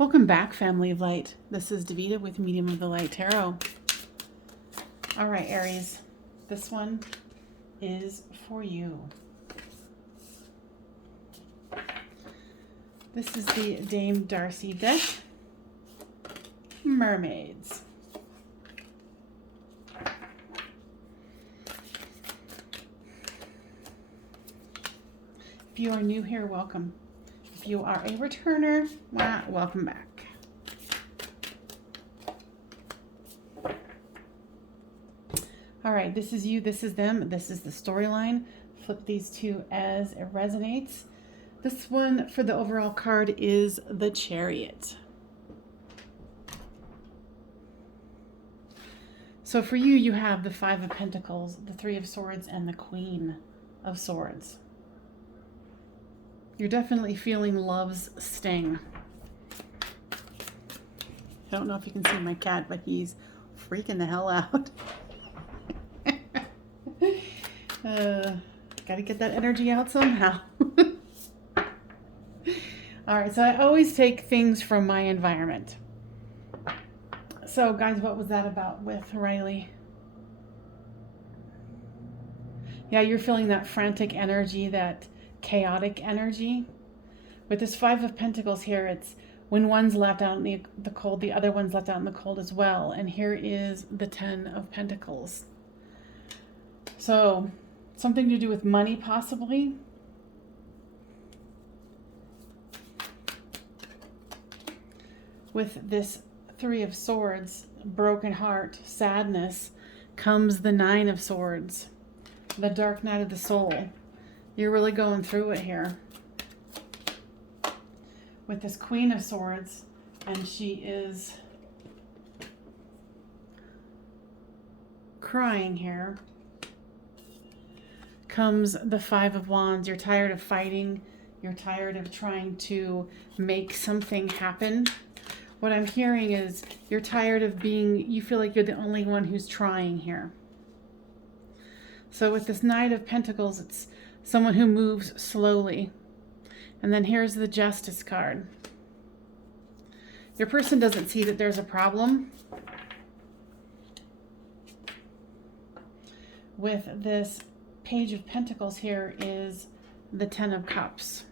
Welcome back, family of light. This is Davida with Medium of the Light Tarot. All right, Aries, this one is for you. This is the Dame Darcy deck, Mermaids. If you are new here, welcome. If you are a returner, welcome back. All right, this is you, this is them, this is the storyline. Flip these two as it resonates. This one for the overall card is the Chariot. So for you, you have the Five of Pentacles, the Three of Swords, and the Queen of Swords. You're definitely feeling love's sting. I don't know if you can see my cat, but he's freaking the hell out. Gotta get that energy out somehow. All right, so I always take things from my environment. So guys, what was that about with Riley? Yeah, you're feeling that frantic energy, that chaotic energy. With this Five of Pentacles here, it's when one's left out in the cold, the other one's left out in the cold as well. And here is the Ten of Pentacles. So something to do with money, possibly. With this Three of Swords, broken heart, sadness, comes the Nine of Swords, the dark night of the soul. You're really going through it here. With this Queen of Swords, and she is crying here, comes the Five of Wands. You're tired of fighting. You're tired of trying to make something happen. What I'm hearing is you're tired of you feel like you're the only one who's trying here. So with this Knight of Pentacles, it's someone who moves slowly. And then here's the Justice card. Your person doesn't see that there's a problem. With this Page of Pentacles here is the Ten of Cups.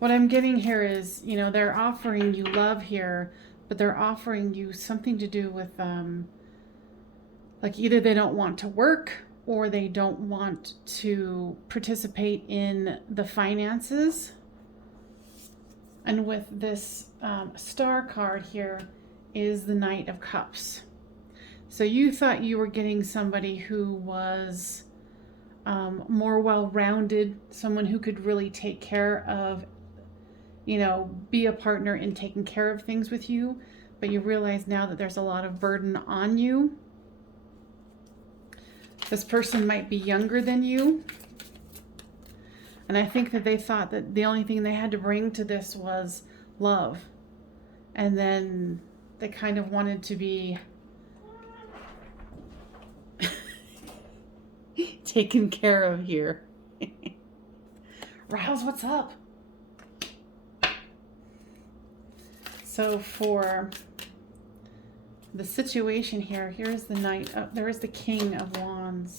What I'm getting here is, you know, they're offering you love here, but they're offering you something to do with, like either they don't want to work or they don't want to participate in the finances. And with this Star card here is the Knight of Cups. So you thought you were getting somebody who was more well-rounded, someone who could really take care of, you know, be a partner in taking care of things with you, but you realize now that there's a lot of burden on you. This person might be younger than you. And I think that they thought that the only thing they had to bring to this was love. And then they kind of wanted to be taken care of here. Rouse, what's up? So for the situation here, here's the Knight. There is the King of Wands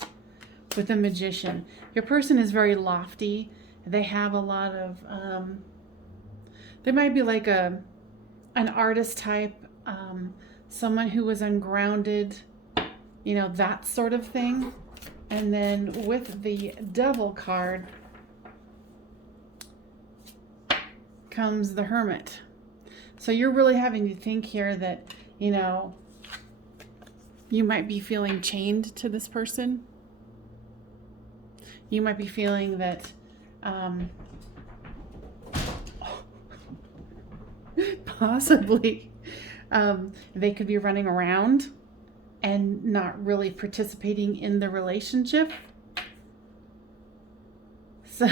with the Magician. Your person is very lofty. They have a lot of, they might be like an artist type, someone who was ungrounded, you know, that sort of thing. And then with the Devil card comes the Hermit. So you're really having to think here that, you know, you might be feeling chained to this person. You might be feeling that possibly they could be running around and not really participating in the relationship. So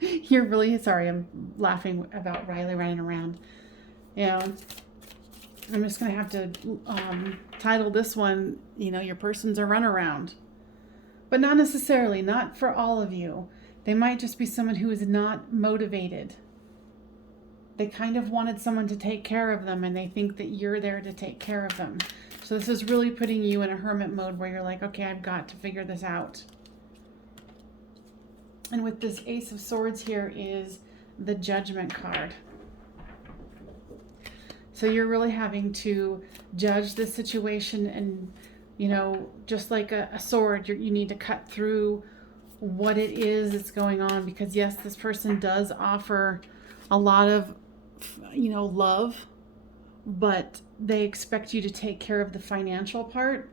you're really, sorry, I'm laughing about Riley running around. You know, I'm just going to have to title this one, you know, your person's a runaround. But not necessarily, not for all of you. They might just be someone who is not motivated. They kind of wanted someone to take care of them, and they think that you're there to take care of them. So this is really putting you in a hermit mode where you're like, okay, I've got to figure this out. And with this Ace of Swords here is the Judgment card. So you're really having to judge the situation, and, you know, just like a sword, you need to cut through what it is that's going on, because yes, this person does offer a lot of, you know, love, but they expect you to take care of the financial part,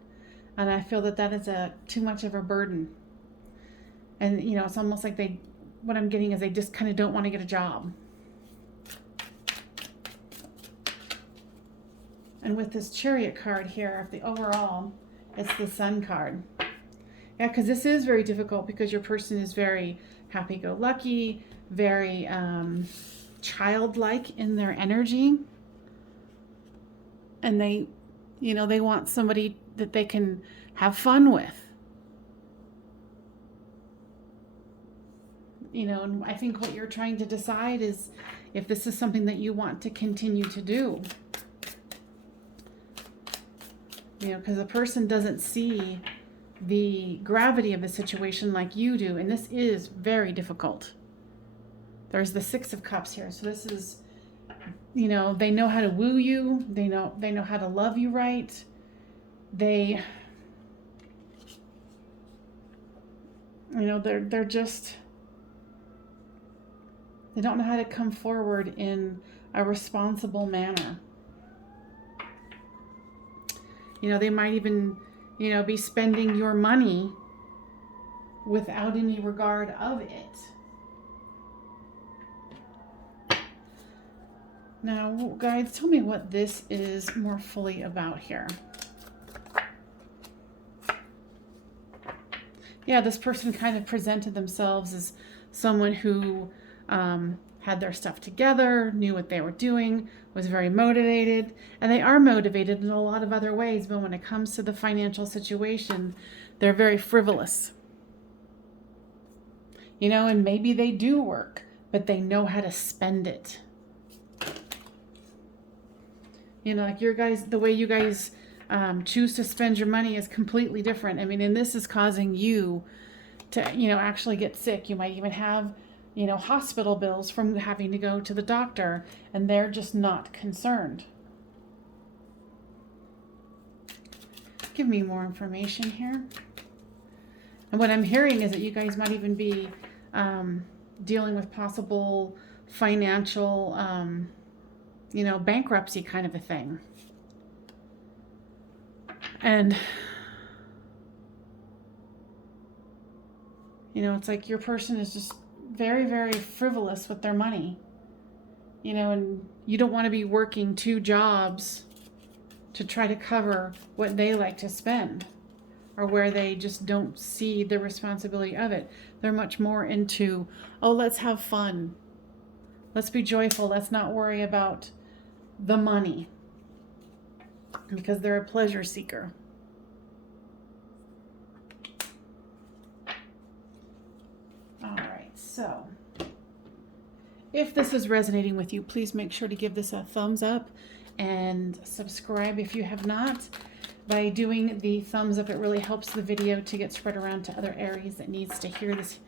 and I feel that that is too much of a burden. And, you know, it's almost like what I'm getting is they just kind of don't want to get a job. And with this Chariot card here, the overall, it's the Sun card. Yeah, because this is very difficult, because your person is very happy-go-lucky, very childlike in their energy. And they, you know, they want somebody that they can have fun with. You know, and I think what you're trying to decide is if this is something that you want to continue to do. You know, because the person doesn't see the gravity of the situation like you do, and this is very difficult. There's the Six of Cups here, so this is, you know, they know how to woo you, they know how to love you right. They, you know, they're just, they don't know how to come forward in a responsible manner. You know, they might even, you know, be spending your money without any regard of it. Now, guys, tell me what this is more fully about here. Yeah, this person kind of presented themselves as someone who had their stuff together, knew what they were doing, was very motivated, and they are motivated in a lot of other ways, but when it comes to the financial situation, they're very frivolous. You know, and maybe they do work, but they know how to spend it. You know, like your guys, the way you guys choose to spend your money is completely different. I mean, and this is causing you to, you know, actually get sick. You might even have, you know, hospital bills from having to go to the doctor, and they're just not concerned. Give me more information here. And what I'm hearing is that you guys might even be dealing with possible financial, you know, bankruptcy kind of a thing. And, you know, it's like your person is just very, very frivolous with their money, you know, and you don't want to be working 2 jobs to try to cover what they like to spend, or where they just don't see the responsibility of it. They're much more into, oh, let's have fun. Let's be joyful. Let's not worry about the money, because they're a pleasure seeker. So, if this is resonating with you, please make sure to give this a thumbs up and subscribe if you have not. By doing the thumbs up, it really helps the video to get spread around to other Aries that needs to hear this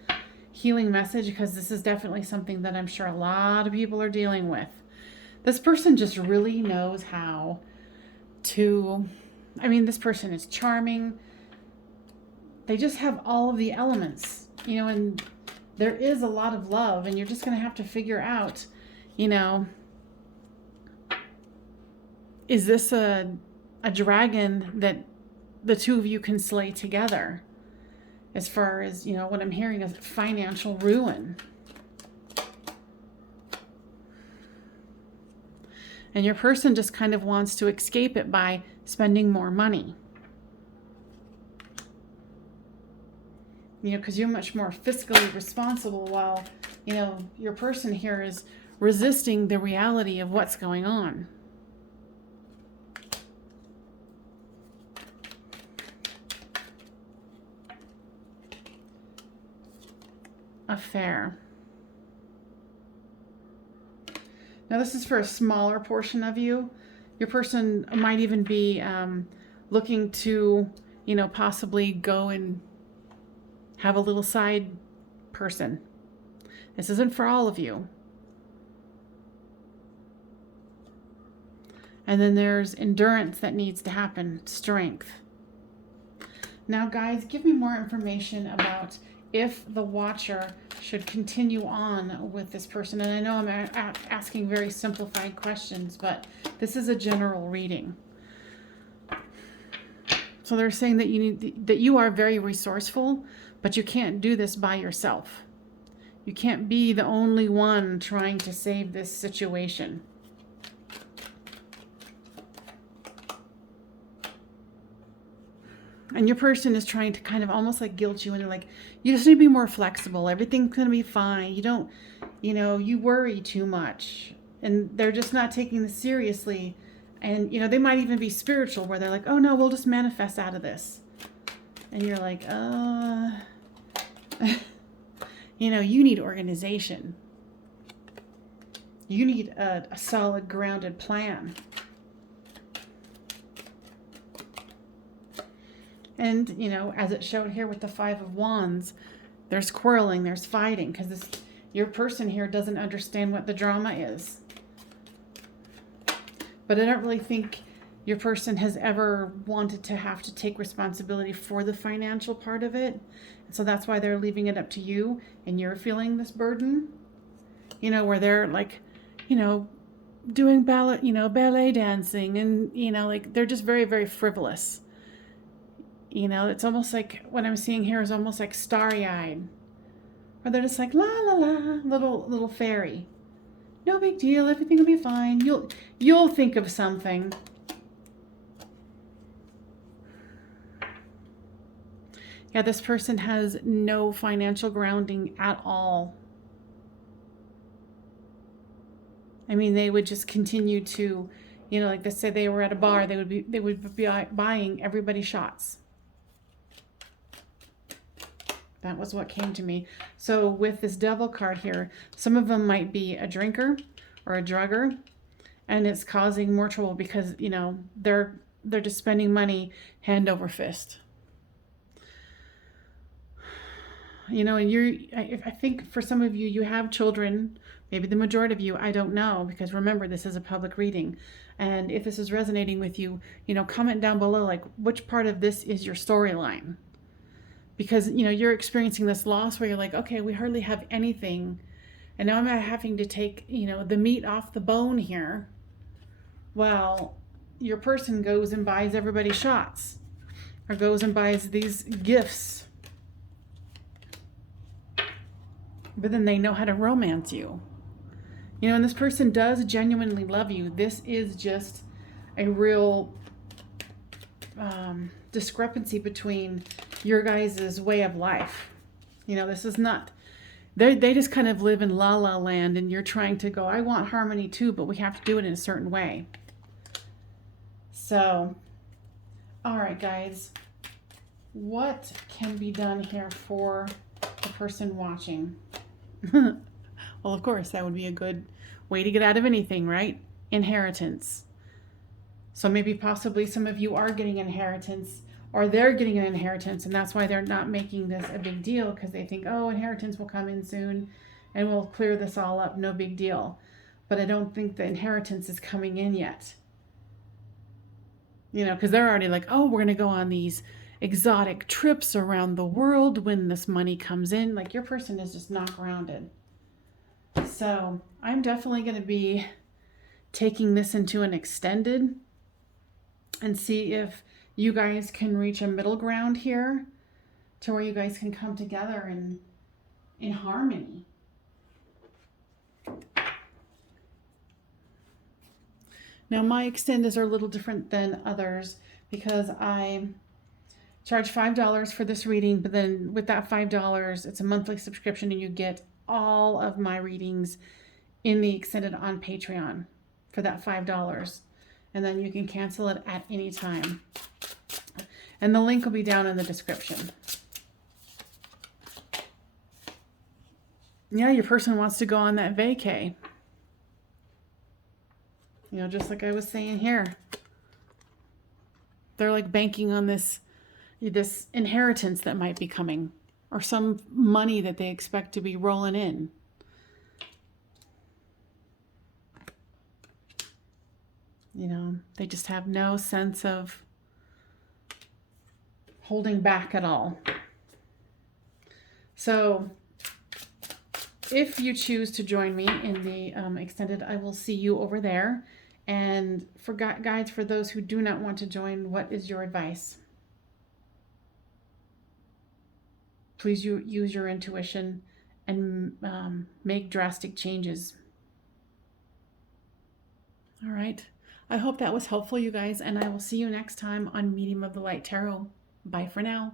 healing message, because this is definitely something that I'm sure a lot of people are dealing with. This person just really knows how to, I mean, this person is charming. They just have all of the elements, you know, and there is a lot of love, and you're just going to have to figure out, you know, is this a dragon that the two of you can slay together? As far as, you know, what I'm hearing is financial ruin. And your person just kind of wants to escape it by spending more money. You know, because you're much more fiscally responsible, while, you know, your person here is resisting the reality of what's going on. Affair. Now this is for a smaller portion of you. Your person might even be looking to, you know, possibly go and have a little side person. This isn't for all of you. And then there's endurance that needs to happen, strength. Now, guys, give me more information about if the watcher should continue on with this person. And I know I'm asking very simplified questions, but this is a general reading. So they're saying that you are very resourceful, but you can't do this by yourself. You can't be the only one trying to save this situation. And your person is trying to kind of almost like guilt you into like, you just need to be more flexible. Everything's going to be fine. You don't, you know, you worry too much. And they're just not taking this seriously. And, you know, they might even be spiritual where they're like, oh no, we'll just manifest out of this. And you're like, you know, you need organization. You need a solid, grounded plan. And, you know, as it showed here with the Five of Wands, there's quarreling, there's fighting, because your person here doesn't understand what the drama is. But I don't really think your person has ever wanted to have to take responsibility for the financial part of it. And so that's why they're leaving it up to you, and you're feeling this burden. You know, where they're like, you know, doing ballet dancing, and, you know, like they're just very, very frivolous. You know, it's almost like what I'm seeing here is almost like starry-eyed. Or they're just like, la, la, la, little fairy. No big deal, everything will be fine. You'll think of something. Yeah, this person has no financial grounding at all. I mean, they would just continue to, you know, like they say they were at a bar, they would be buying everybody shots. That was what came to me. So with this Devil card here, some of them might be a drinker or a drugger, and it's causing more trouble because, you know, they're just spending money hand over fist. You know, and I think for some of you, you have children, maybe the majority of you, I don't know, because remember, this is a public reading. And if this is resonating with you, you know, comment down below, like, which part of this is your storyline? Because, you know, you're experiencing this loss where you're like, okay, we hardly have anything. And now I'm having to take, you know, the meat off the bone here. Well, your person goes and buys everybody shots. Or goes and buys these gifts. But then they know how to romance you. You know, and this person does genuinely love you. This is just a real discrepancy between your guys' way of life. You know, this is not, they just kind of live in la la land, and you're trying to go, I want harmony too, but we have to do it in a certain way. So, all right, guys, what can be done here for the person watching? Well, of course, that would be a good way to get out of anything, right? Inheritance. So maybe possibly some of you are getting inheritance, or they're getting an inheritance, and that's why they're not making this a big deal, because they think, oh, inheritance will come in soon and we'll clear this all up, no big deal. But I don't think the inheritance is coming in yet. You know, because they're already like, oh, we're going to go on these exotic trips around the world when this money comes in. Like, your person is just not grounded. So I'm definitely going to be taking this into an extended and see if you guys can reach a middle ground here to where you guys can come together in harmony. Now, my extendeds are a little different than others because I charge $5 for this reading, but then with that $5, it's a monthly subscription, and you get all of my readings in the extended on Patreon for that $5. And then you can cancel it at any time. And the link will be down in the description. Yeah, your person wants to go on that vacay. You know, just like I was saying here. They're like banking on this inheritance that might be coming, or some money that they expect to be rolling in. You know, they just have no sense of holding back at all. So if you choose to join me in the extended, I will see you over there. And for guides, for those who do not want to join, what is your advice? Please use your intuition and make drastic changes. All right. I hope that was helpful, you guys, and I will see you next time on Medium of the Light Tarot. Bye for now.